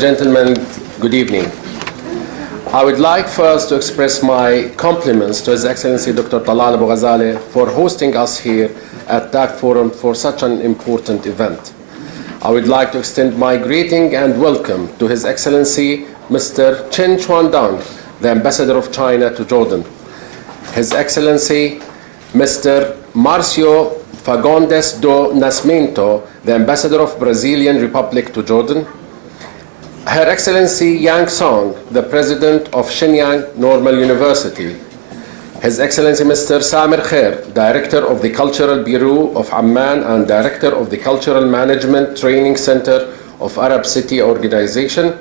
Gentlemen, good evening. I would like first to express my compliments to His Excellency Dr. Talal Abu-Ghazaleh for hosting us here at TAC Forum for such an important event. I would like to extend my greeting and welcome to His Excellency Mr. Chen Chuandang, the Ambassador of China to Jordan. His Excellency Mr. Marcio Fagundes do Nascimento, the Ambassador of Brazilian Republic to Jordan. Her Excellency Yang Song, the President of Shenyang Normal University. His Excellency Mr. Samir Khair, Director of the Cultural Bureau of Amman and Director of the Cultural Management Training Center of Arab City Organization.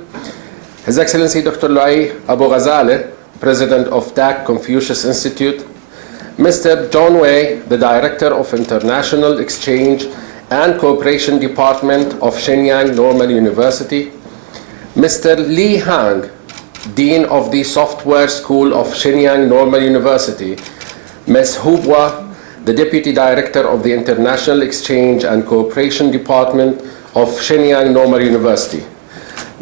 His Excellency Dr. Talal Abu-Ghazaleh, President of TAC Confucius Institute. Mr. John Wei, the Director of International Exchange and Cooperation Department of Shenyang Normal University. Mr. Li Hang, Dean of the Software School of Shenyang Normal University. Ms. Hubwa, the Deputy Director of the International Exchange and Cooperation Department of Shenyang Normal University.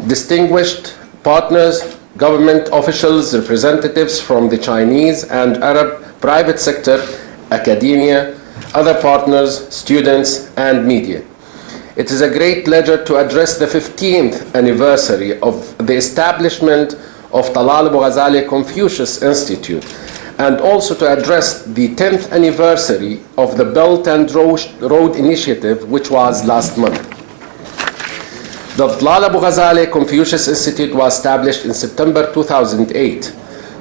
Distinguished partners, government officials, representatives from the Chinese and Arab private sector, academia, other partners, students, and media. It is a great pleasure to address the 15th anniversary of the establishment of Talal Abu-Ghazaleh Confucius Institute, and also to address the 10th anniversary of the Belt and Road Initiative, which was last month. The Talal Abu-Ghazaleh Confucius Institute was established in September 2008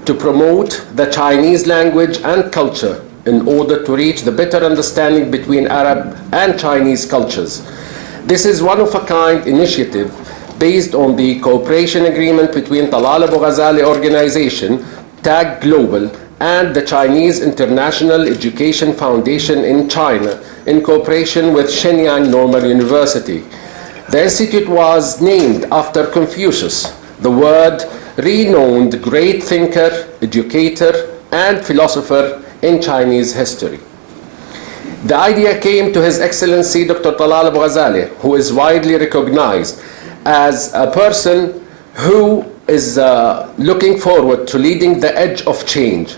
to promote the Chinese language and culture in order to reach the better understanding between Arab and Chinese cultures. This is one-of-a-kind initiative based on the cooperation agreement between Talal Abu-Ghazaleh Organization, TAG Global, and the Chinese International Education Foundation in China in cooperation with Shenyang Normal University. The institute was named after Confucius, the word renowned great thinker, educator, and philosopher in Chinese history. The idea came to His Excellency Dr. Talal Abu-Ghazaleh, who is widely recognized as a person who is looking forward to leading the edge of change.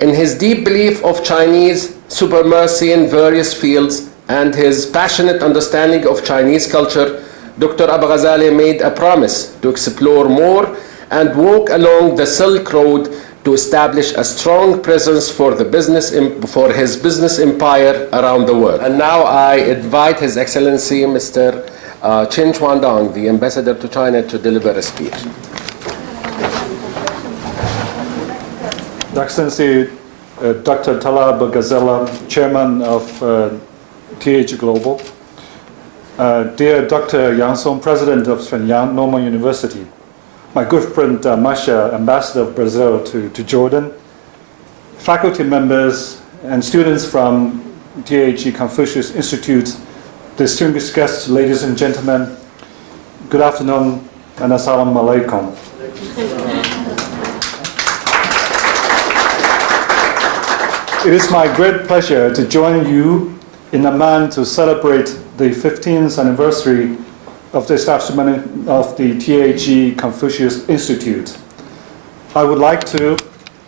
In his deep belief of Chinese supremacy in various fields and his passionate understanding of Chinese culture, Dr. Abu-Ghazaleh made a promise to explore more and walk along the Silk Road to establish a strong presence for his business empire around the world. And now I invite His Excellency Mr. Chen Chuandang, the Ambassador to China, to deliver a speech. Excellency Dr. Talal Abu-Ghazaleh, Chairman of TH Global. Dear Dr. Yang Song, President of Shenyang Normal University. My good friend Masha, Ambassador of Brazil to Jordan, faculty members and students from TH Confucius Institute, distinguished guests, ladies and gentlemen, good afternoon and assalamu alaikum. It is my great pleasure to join you in Amman to celebrate the 15th anniversary of the establishment of the TAG Confucius Institute. I would like to,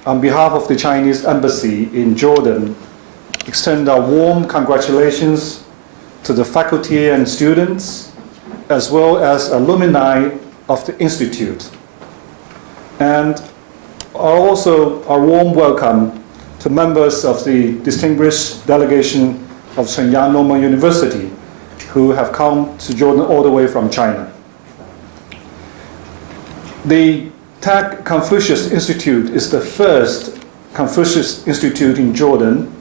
on behalf of the Chinese Embassy in Jordan, extend our warm congratulations to the faculty and students, as well as alumni of the Institute. And also a warm welcome to members of the distinguished delegation of Shenyang Normal University, who have come to Jordan all the way from China. The TAG Confucius Institute is the first Confucius Institute in Jordan,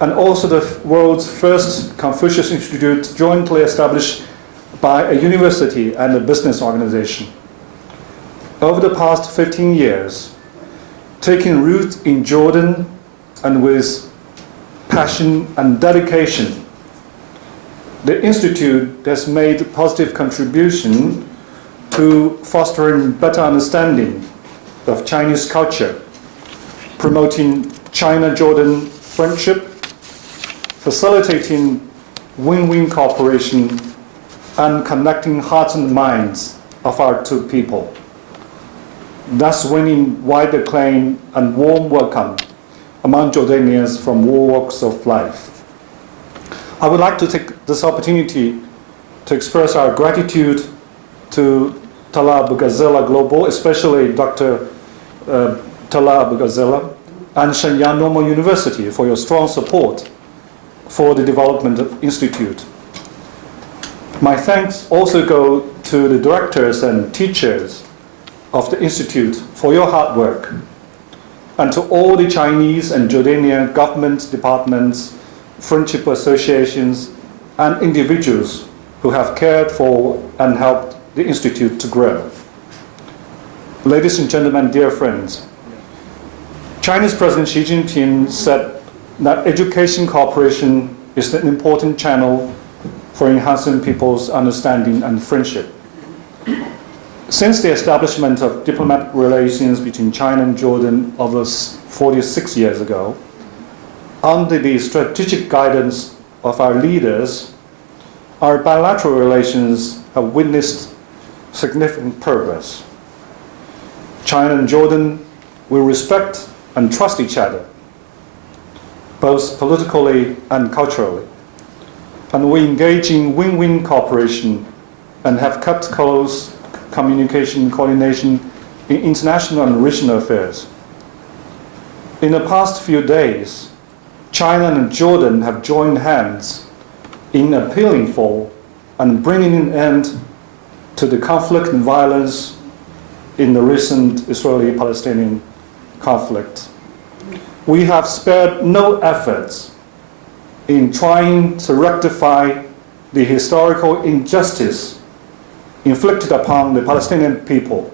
and also the world's first Confucius Institute jointly established by a university and a business organization. Over the past 15 years, taking root in Jordan and with passion and dedication, the Institute has made a positive contribution to fostering better understanding of Chinese culture, promoting China-Jordan friendship, facilitating win-win cooperation, and connecting hearts and minds of our two people, thus winning wide acclaim and warm welcome among Jordanians from all walks of life. I would like to take this opportunity to express our gratitude to Talal Abu-Ghazaleh Global, especially Dr. Talal Abu-Ghazaleh and Shenyang Normal University for your strong support for the development of Institute. My thanks also go to the directors and teachers of the Institute for your hard work, and to all the Chinese and Jordanian government departments, friendship associations, and individuals who have cared for and helped the Institute to grow. Ladies and gentlemen, dear friends, Chinese President Xi Jinping said that education cooperation is an important channel for enhancing people's understanding and friendship. Since the establishment of diplomatic relations between China and Jordan over 46 years ago, under the strategic guidance of our leaders, our bilateral relations have witnessed significant progress. China and Jordan will respect and trust each other, both politically and culturally, and we engage in win-win cooperation and have kept close communication and coordination in international and regional affairs. In the past few days, China and Jordan have joined hands in appealing for and bringing an end to the conflict and violence in the recent Israeli-Palestinian conflict. We have spared no efforts in trying to rectify the historical injustice inflicted upon the Palestinian people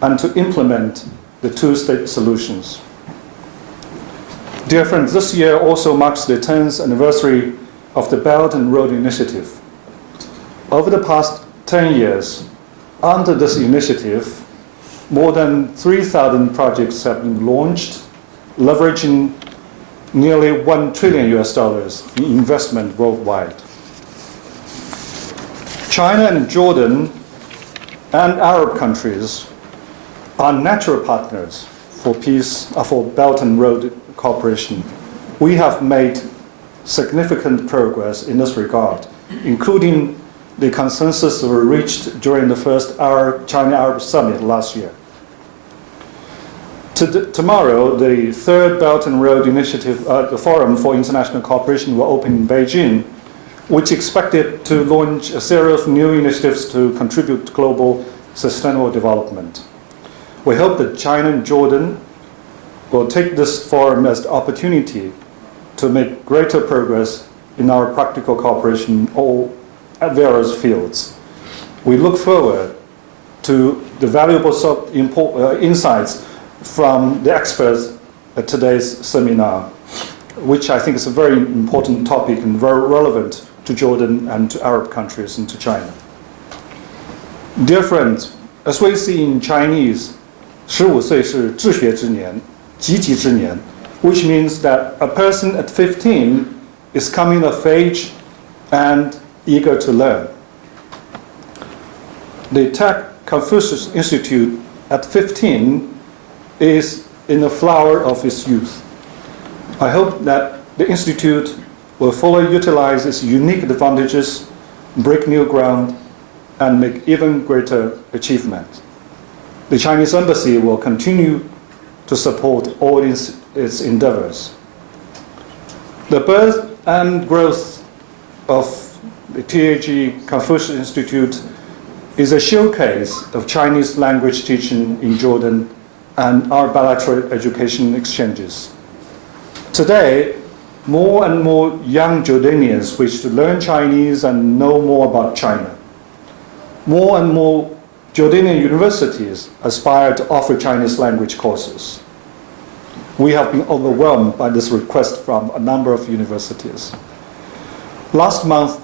and to implement the two-state solutions. Dear friends, this year also marks the 10th anniversary of the Belt and Road Initiative. Over the past 10 years, under this initiative, more than 3,000 projects have been launched, leveraging nearly $1 trillion in investment worldwide. China and Jordan and Arab countries are natural partners for for Belt and Road cooperation. We have made significant progress in this regard, including the consensus reached during the first China-Arab Summit last year. Tomorrow, the third Belt and Road Initiative, the Forum for International Cooperation, will open in Beijing, which is expected to launch a series of new initiatives to contribute to global sustainable development. We hope that China and Jordan will take this forum as the opportunity to make greater progress in our practical cooperation at various fields. We look forward to the valuable insights from the experts at today's seminar, which I think is a very important topic and very relevant to Jordan and to Arab countries and to China. Dear friends, as we see in Chinese, 15岁是治学之年, 积极之年, which means that a person at 15 is coming of age and eager to learn. The Tech Confucius Institute at 15 is in the flower of its youth. I hope that the Institute will fully utilize its unique advantages, break new ground, and make even greater achievements. The Chinese Embassy will continue to support all its endeavors. The birth and growth of the TAG Confucius Institute is a showcase of Chinese language teaching in Jordan and our bilateral education exchanges. Today, more and more young Jordanians wish to learn Chinese and know more about China. More and more Jordanian universities aspire to offer Chinese language courses. We have been overwhelmed by this request from a number of universities. Last month,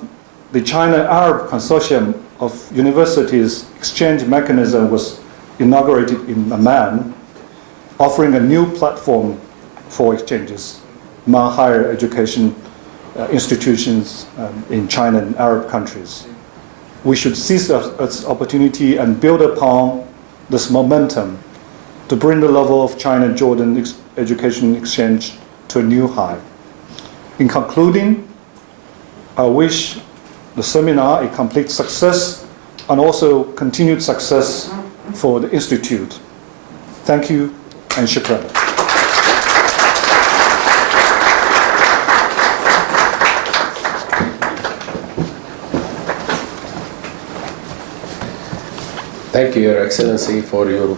the China-Arab Consortium of Universities Exchange Mechanism was inaugurated in Amman, offering a new platform for exchanges among higher education institutions in China and Arab countries. we should seize its opportunity and build upon this momentum to bring the level of China-Jordan education exchange to a new high. In concluding, I wish the seminar a complete success and also continued success for the Institute. Thank you and shukran. Thank you, Your Excellency, for your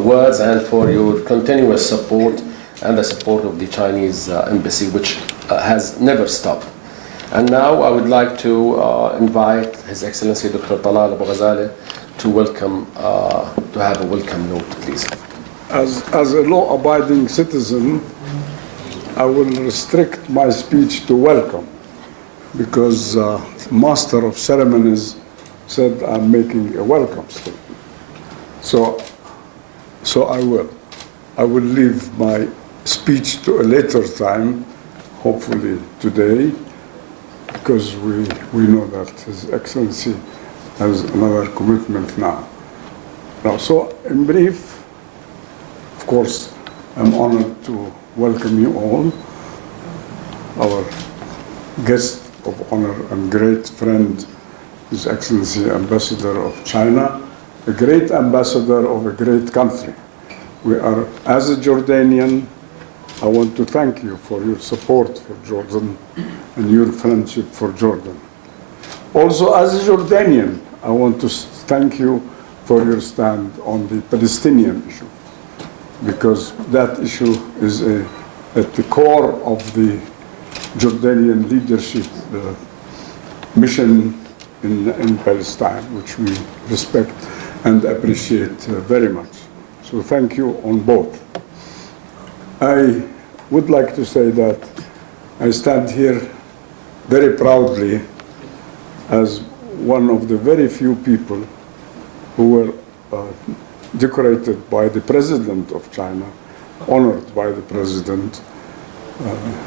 words and for your continuous support and the support of the Chinese embassy, which has never stopped. And now I would like to invite His Excellency Dr. Talal Abu-Ghazaleh to welcome, to have a welcome note, please. As a law-abiding citizen, I will restrict my speech to welcome, because Master of Ceremonies said I'm making a welcome statement. So I will. I will leave my speech to a later time, hopefully today, because we know that His Excellency has another commitment now. So in brief, of course, I'm honored to welcome you all, our guest of honor and great friend, His Excellency Ambassador of China, a great ambassador of a great country. We are, as a Jordanian, I want to thank you for your support for Jordan and your friendship for Jordan. Also, as a Jordanian, I want to thank you for your stand on the Palestinian issue, because that issue is at the core of the Jordanian leadership mission in Palestine, which we respect and appreciate very much. So thank you on both. I would like to say that I stand here very proudly as one of the very few people who were decorated by the President of China, honored by the President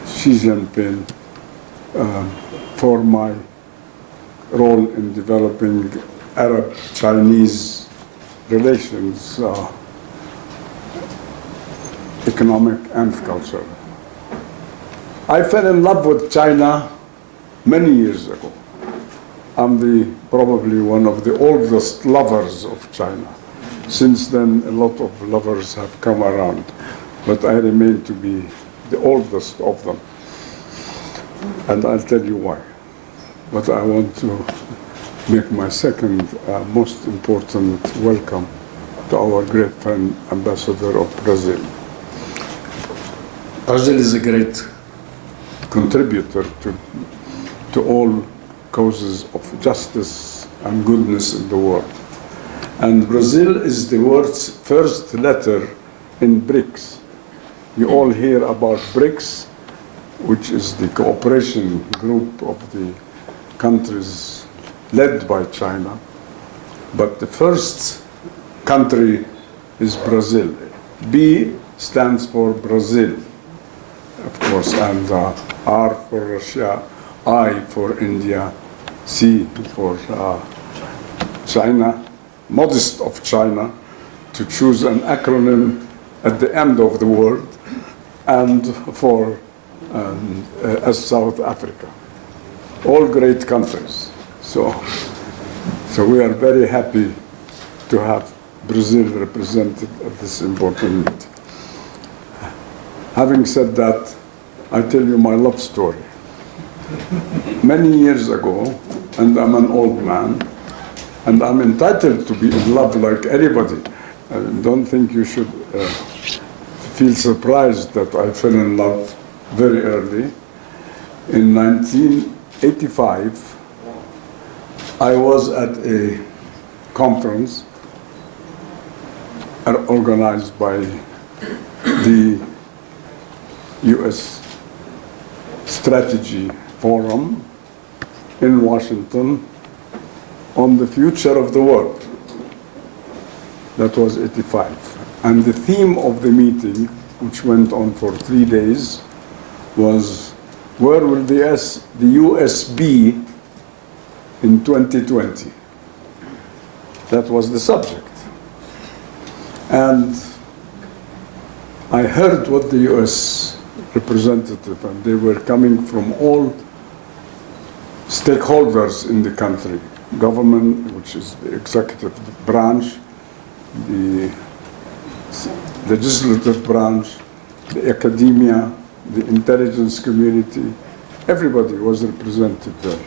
Xi Jinping for my role in developing Arab-Chinese relations, economic and cultural. I fell in love with China many years ago. I'm probably one of the oldest lovers of China. Since then, a lot of lovers have come around, but I remain to be the oldest of them. And I'll tell you why. But I want to make my second most important welcome to our great friend, Ambassador of Brazil. Brazil is a great contributor to all causes of justice and goodness in the world. And Brazil is the world's first letter in BRICS. You all hear about BRICS, which is the cooperation group of the countries led by China. But the first country is Brazil. B stands for Brazil, of course, and R for Russia, I for India, C for China, modest of China, to choose an acronym at the end of the word, and for as South Africa. All great countries. So we are very happy to have Brazil represented at this important meeting. Having said that, I tell you my love story. Many years ago, and I'm an old man, and I'm entitled to be in love like anybody. I don't think you should feel surprised that I fell in love very early. In 1985, I was at a conference organized by the U.S. Strategy Forum in Washington on the future of the world. That was 85. And the theme of the meeting, which went on for 3 days, was where will the U.S. be in 2020? That was the subject. And I heard what the US representative, and they were coming from all stakeholders in the country, government, which is the executive branch, the legislative branch, the academia, the intelligence community, everybody was represented there.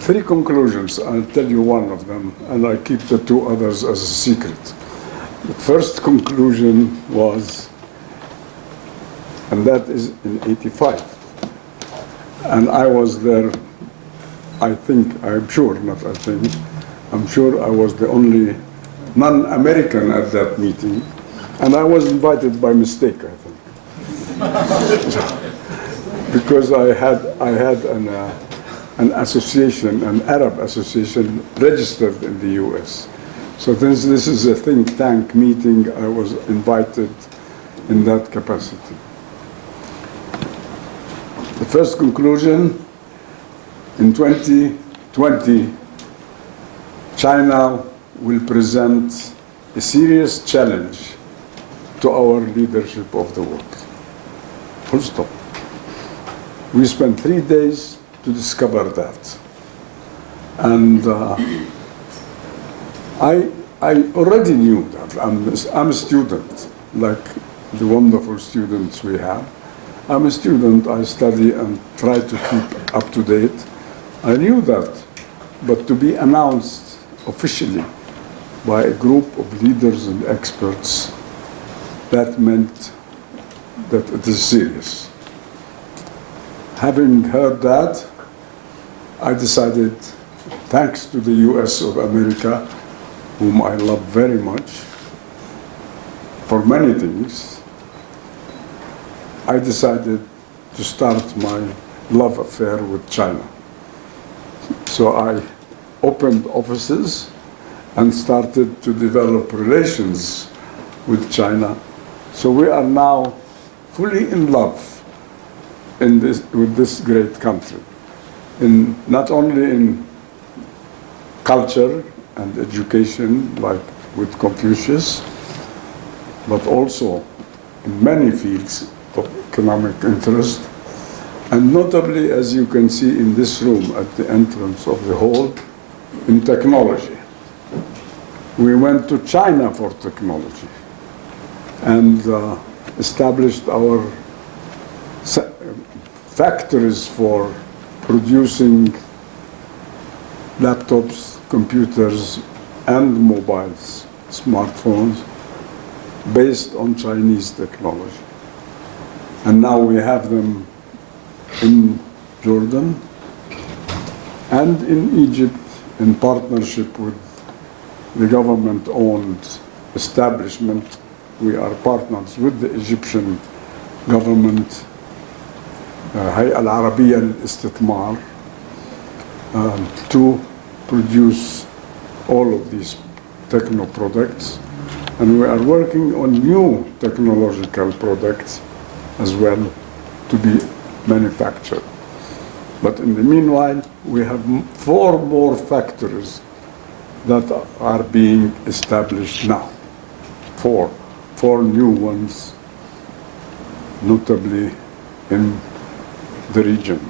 3 conclusions, I'll tell you one of them, and I keep the 2 others as a secret. The first conclusion was, and that is in '85, and I was there, I'm sure I was the only non-American at that meeting, and I was invited by mistake, I think. Because I had an association, an Arab association registered in the US. So this is a think tank meeting. I was invited in that capacity. The first conclusion, in 2020, China will present a serious challenge to our leadership of the world. Full stop. We spent 3 days to discover that. And I already knew that. I'm a student, like the wonderful students we have. I'm a student, I study and try to keep up to date. I knew that, but to be announced officially by a group of leaders and experts, that meant that it is serious. Having heard that, I decided, thanks to the US of America, whom I love very much, for many things, I decided to start my love affair with China. So I opened offices and started to develop relations with China. So we are now fully in love with this great country, not only in culture and education, like with Confucius, but also in many fields of economic interest, and notably, as you can see in this room at the entrance of the hall, in technology. We went to China for technology and established our factories for producing laptops, computers, and mobiles, smartphones, based on Chinese technology. And now we have them in Jordan and in Egypt in partnership with the government-owned establishment. We are partners with the Egyptian government, هيئة العربية للاستثمار, to produce all of these techno products. And we are working on new technological products as well to be manufactured. But in the meanwhile, we have 4 more factories that are being established now. 4 new ones, notably in the region.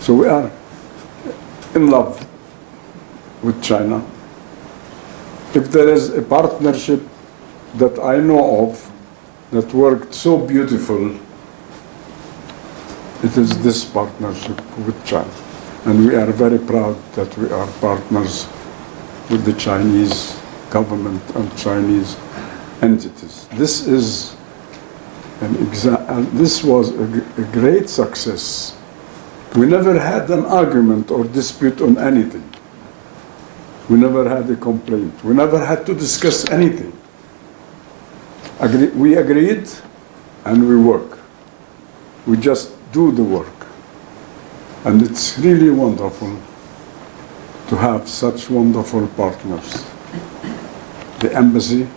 So we are in love with China. If there is a partnership that I know of that worked so beautiful, it is this partnership with China. And we are very proud that we are partners with the Chinese government and Chinese entities. This is this was a great success. We never had an argument or dispute on anything. We never had a complaint. We never had to discuss anything. We agreed and we work. We just do the work. And it's really wonderful to have such wonderful partners. The embassy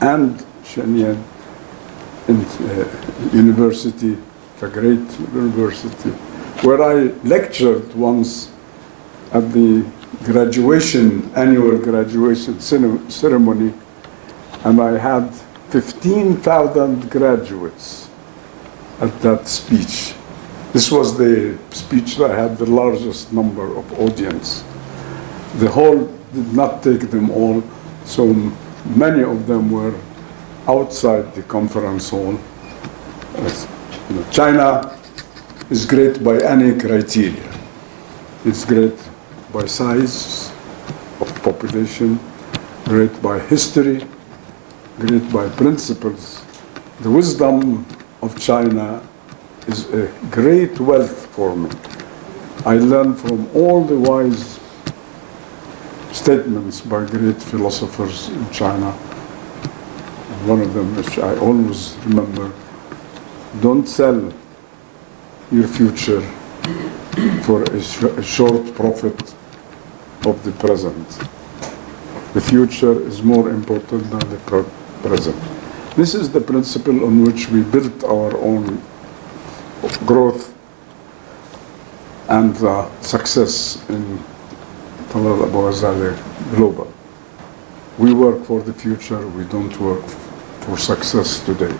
and Shenyang University, a great university, where I lectured once at the annual graduation ceremony, and I had 15,000 graduates at that speech. This was the speech that had the largest number of audience. The hall did not take them all, so many of them were outside the conference hall. China is great by any criteria. It's great by size of population, great by history, great by principles. The wisdom of China is a great wealth for me. I learned from all the wise statements by great philosophers in China. One of them, which I always remember, don't sell your future for a short profit of the present. The future is more important than the present. This is the principle on which we built our own growth and success in Talal Abu-Ghazaleh Global. We work for the future, we don't work for success today.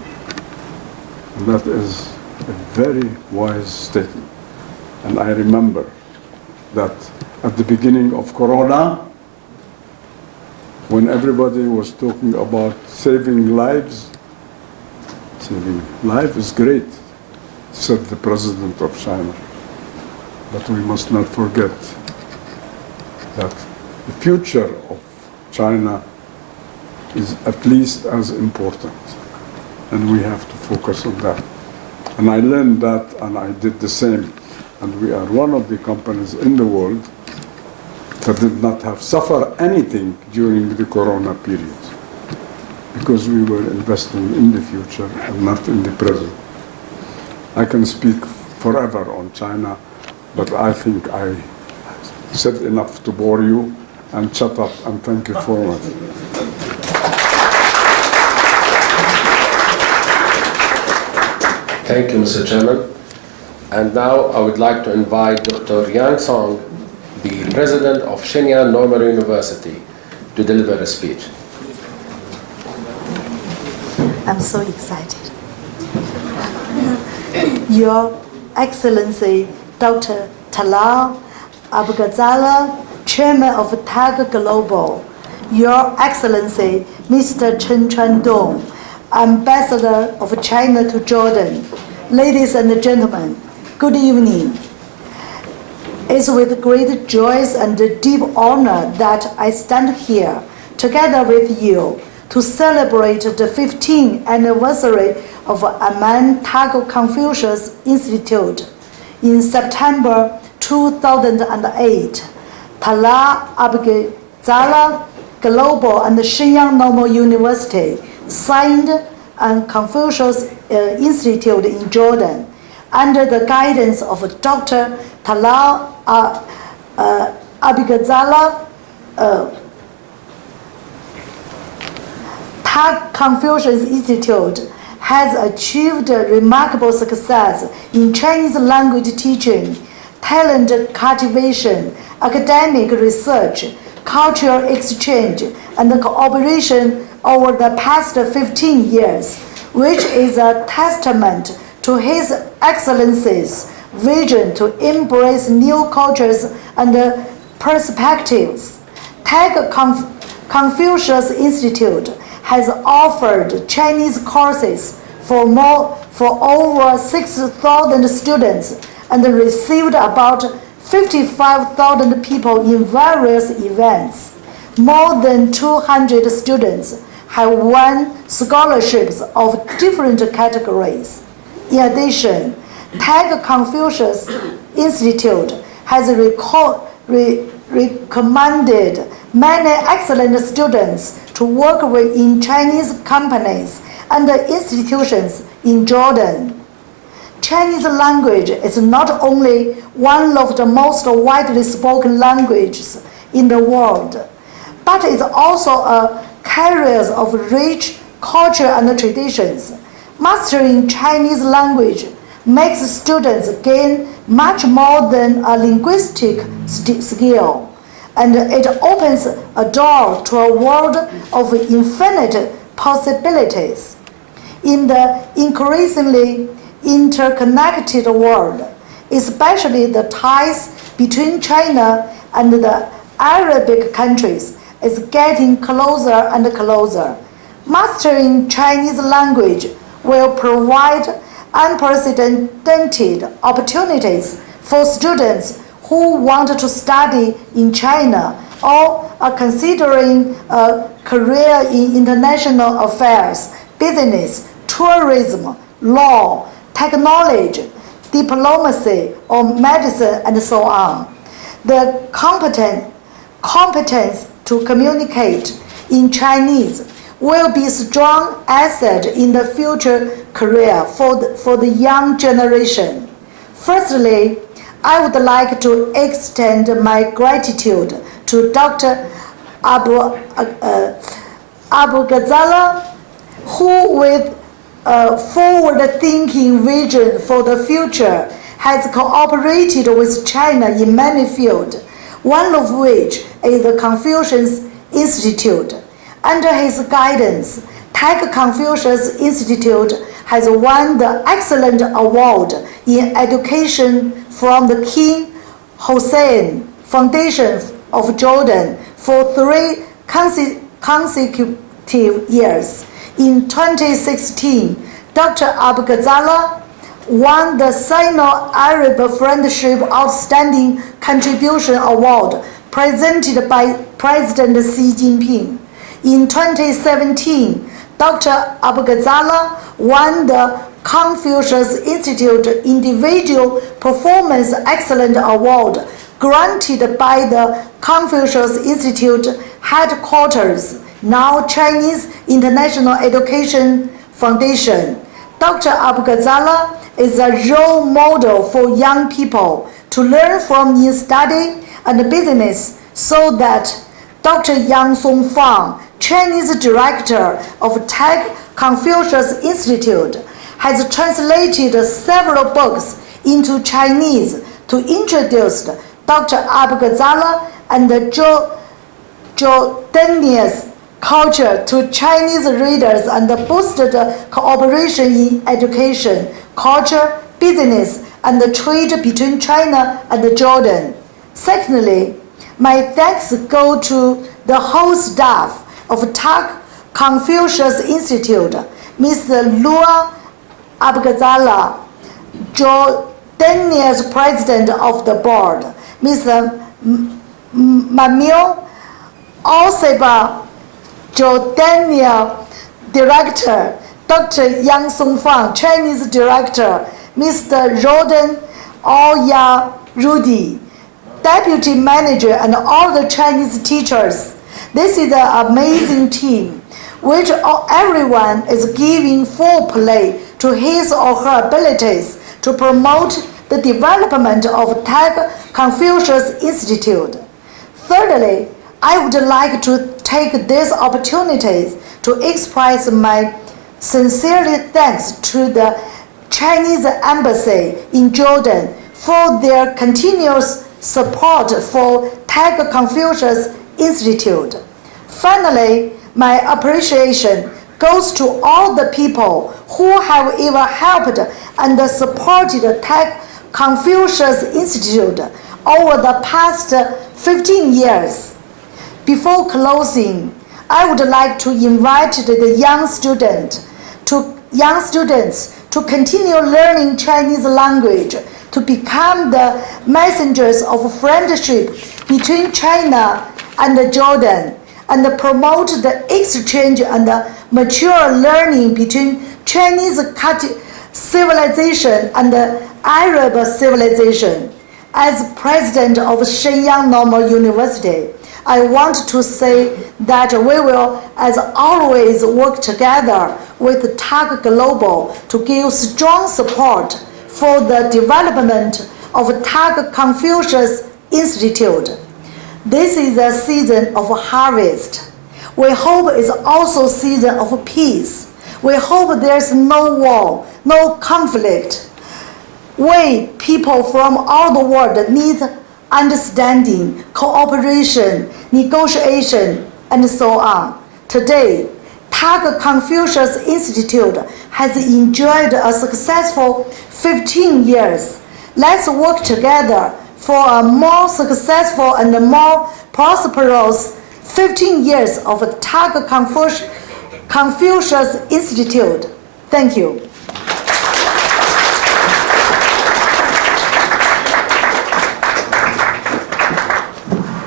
And that is a very wise statement. And I remember that at the beginning of Corona, when everybody was talking about saving lives is great, said the President of China. But we must not forget that the future of China is at least as important, and we have to focus on that. And I learned that, and I did the same. And we are one of the companies in the world that did not have suffer anything during the Corona period, because we were investing in the future and not in the present. I can speak forever on China, but I think I said enough to bore you, and shut up, and thank you for much. Thank you, Mr. Chairman. And now I would like to invite Dr. Yang Song, the president of Shenyang Normal University, to deliver a speech. I'm so excited. Your Excellency, Dr. Talal Abu-Ghazaleh, Chairman of TAG Global, Your Excellency, Mr. Chen Chuandong, Ambassador of China to Jordan, ladies and gentlemen, good evening. It's with great joy and deep honor that I stand here together with you to celebrate the 15th anniversary of Amman TAG Confucius Institute. In September 2008, Talal Abu-Ghazaleh Global and Shenyang Normal University signed a Confucius Institute in Jordan under the guidance of Dr. Talal Abu-Ghazaleh. TAG Confucius Institute has achieved remarkable success in Chinese language teaching, talent cultivation, academic research, cultural exchange, and cooperation over the past 15 years, which is a testament to His Excellency's vision to embrace new cultures and perspectives. TAG Confucius Institute has offered Chinese courses for over 6,000 students and received about 55,000 people in various events. More than 200 students have won scholarships of different categories. In addition, TAG Confucius Institute has recommended many excellent students to work with in Chinese companies and institutions in Jordan. Chinese language is not only one of the most widely spoken languages in the world, but is also a carrier of rich culture and traditions. Mastering Chinese language makes students gain much more than a linguistic skill. and it opens a door to a world of infinite possibilities. In the increasingly interconnected world, especially the ties between China and the Arabic countries is getting closer and closer. Mastering Chinese language will provide unprecedented opportunities for students who want to study in China or are considering a career in international affairs, business, tourism, law, technology, diplomacy, or medicine, and so on. The competence to communicate in Chinese will be a strong asset in the future career for the young generation. Firstly, I would like to extend my gratitude to Dr. Abu-Ghazaleh, who with a forward-thinking vision for the future has cooperated with China in many fields, one of which is the Confucius Institute. Under his guidance, Confucius Institute has won the Excellent Award in Education from the King Hussein Foundation of Jordan for 3 consecutive years. In 2016, Dr. Abu-Ghazaleh won the Sino-Arab Friendship Outstanding Contribution Award presented by President Xi Jinping. In 2017, Dr. Abu-Ghazaleh won the Confucius Institute Individual Performance Excellence Award granted by the Confucius Institute headquarters, now Chinese International Education Foundation. Dr. Abu-Ghazaleh is a role model for young people to learn from in study and business, so that Dr. Yang Songfang, Chinese director of Confucius Institute, has translated several books into Chinese to introduce Dr. Abu-Ghazaleh and the Jordanian culture to Chinese readers and boosted cooperation in education, culture, business, and trade between China and Jordan. Secondly, my thanks go to the whole staff of Confucius Institute, Mr. Lua Abu-Ghazaleh, Jordanian's president of the board, Mr. Mamil Al-Seba, Jordanian director, Dr. Yang Songfang, Chinese director, Mr. Roden Al-Ya-Rudi, deputy manager, and all the Chinese teachers. This is an amazing team, which everyone is giving full play to his or her abilities to promote the development of Confucius Institute. Thirdly, I would like to take this opportunity to express my sincere thanks to the Chinese Embassy in Jordan for their continuous support for Confucius Institute. Finally, my appreciation goes to all the people who have either helped and supported Confucius Institute over the past 15 years. Before closing, I would like to invite the young students to continue learning Chinese language, to become the messengers of friendship between China and Jordan, and promote the exchange and mature learning between Chinese civilization and Arab civilization. As president of Shenyang Normal University, I want to say that we will, as always, work together with TAG Global to give strong support for the development of TAG Confucius Institute. This is a season of harvest. We hope it's also a season of peace. We hope there's no war, no conflict. We, people from all the world, need understanding, cooperation, negotiation, and so on. Today, TAG Confucius Institute has enjoyed a successful 15 years. Let's work together for a more successful and more prosperous 15 years of TAG Confucius Institute. Thank you.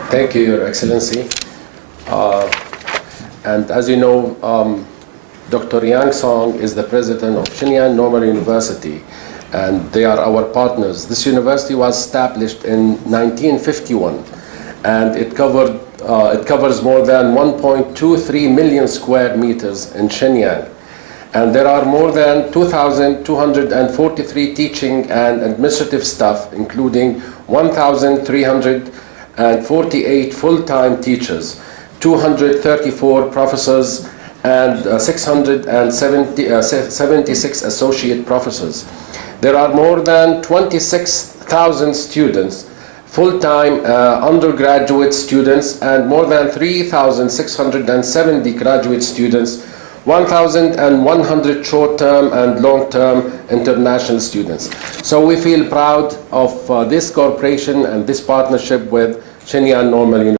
Thank you, Your Excellency. And as you know, Dr. Yang Song is the president of Shenyang Normal University, and they are our partners. This university was established in 1951, and it covers more than 1.23 million square meters in Shenyang. And there are more than 2,243 teaching and administrative staff, including 1,348 full-time teachers, 234 professors, and 676 associate professors. There are more than 26,000 students, full-time undergraduate students, and more than 3,670 graduate students, 1,100 short-term and long-term international students. So we feel proud of this cooperation and this partnership with Shenyang Normal University.